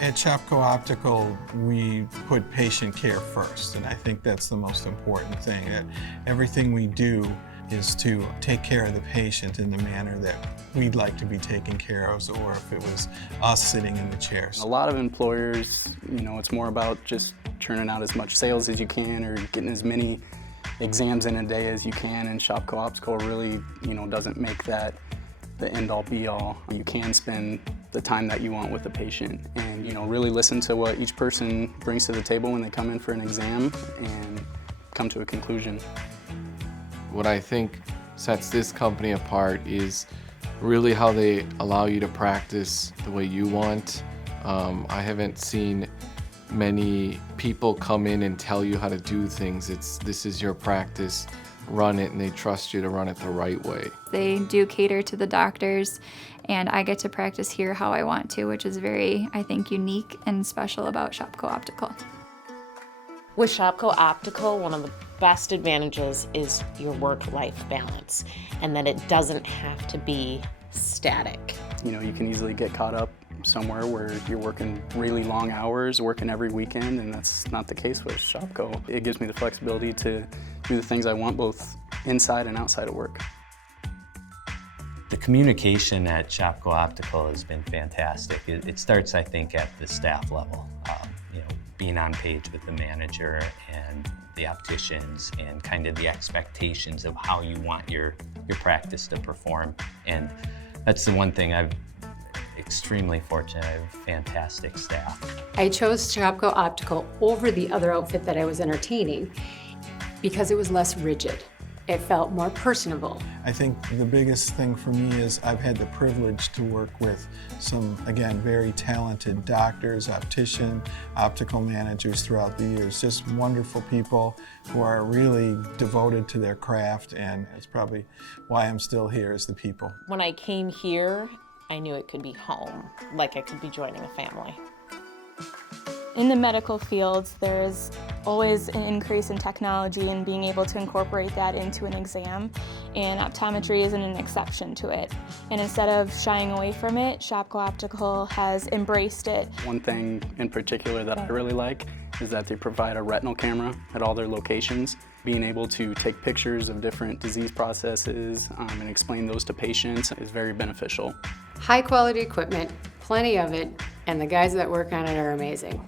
At Shopko Optical, we put patient care first, and I think that's the most important thing. That everything we do is to take care of the patient in the manner that we'd like to be taken care of, or if it was us sitting in the chairs. A lot of employers, it's more about just churning out as much sales as you can or getting as many exams in a day as you can, and Shopko Optical really, doesn't make that the end-all be-all. You can spend the time that you want with the patient and really listen to what each person brings to the table when they come in for an exam and come to a conclusion. What I think sets this company apart is really how they allow you to practice the way you want. I haven't seen many people come in and tell you how to do things. This is your practice, run it, and they trust you to run it the right way. They do cater to the doctors, and I get to practice here how I want to, which is very, I think, unique and special about Shopko Optical. With Shopko Optical, one of the best advantages is your work-life balance, and that it doesn't have to be static. You can easily get caught up somewhere where you're working really long hours, working every weekend, and that's not the case with Shopko. It gives me the flexibility to do the things I want both inside and outside of work. The communication at Shopko Optical has been fantastic. It starts, I think, at the staff level. Being on page with the manager and the opticians and kind of the expectations of how you want your practice to perform. And that's the one thing I'm extremely fortunate. I have fantastic staff. I chose Shopko Optical over the other outfit that I was entertaining because it was less rigid. It felt more personable. I think the biggest thing for me is I've had the privilege to work with some, again, very talented doctors, opticians, optical managers throughout the years. Just wonderful people who are really devoted to their craft, and it's probably why I'm still here, is the people. When I came here, I knew it could be home, like I could be joining a family. In the medical field, there's always an increase in technology and being able to incorporate that into an exam, and optometry isn't an exception to it. And instead of shying away from it, Shopko Optical has embraced it. One thing in particular that I really like is that they provide a retinal camera at all their locations. Being able to take pictures of different disease processes and explain those to patients is very beneficial. High quality equipment, plenty of it, and the guys that work on it are amazing.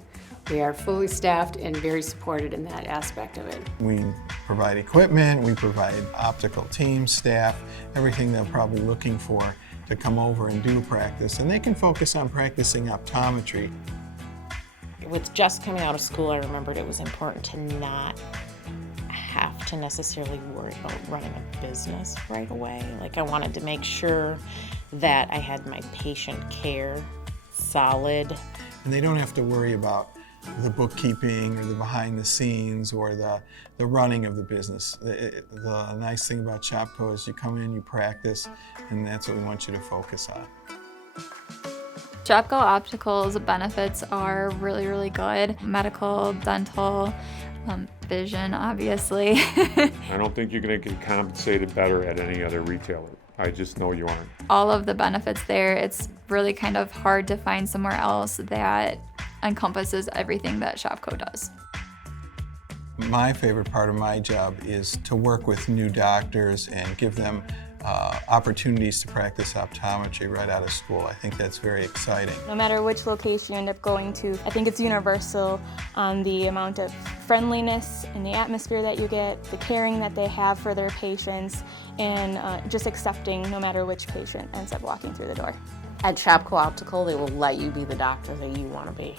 We are fully staffed and very supported in that aspect of it. We provide equipment, we provide optical team, staff, everything they're probably looking for to come over and do practice, and they can focus on practicing optometry. With just coming out of school, I remembered it was important to not have to necessarily worry about running a business right away. Like, I wanted to make sure that I had my patient care solid. And they don't have to worry about the bookkeeping or the behind the scenes or the running of the business. The nice thing about Shopko is you come in, you practice, and that's what we want you to focus on. Shopko Optical's benefits are really, really good. Medical, dental, vision, obviously. I don't think you're going to get compensated better at any other retailer. I just know you aren't. All of the benefits there, it's really kind of hard to find somewhere else that encompasses everything that Shopko does. My favorite part of my job is to work with new doctors and give them opportunities to practice optometry right out of school. I think that's very exciting. No matter which location you end up going to, I think it's universal on the amount of friendliness and the atmosphere that you get, the caring that they have for their patients, and just accepting no matter which patient ends up walking through the door. At Shopko Optical, they will let you be the doctor that you want to be.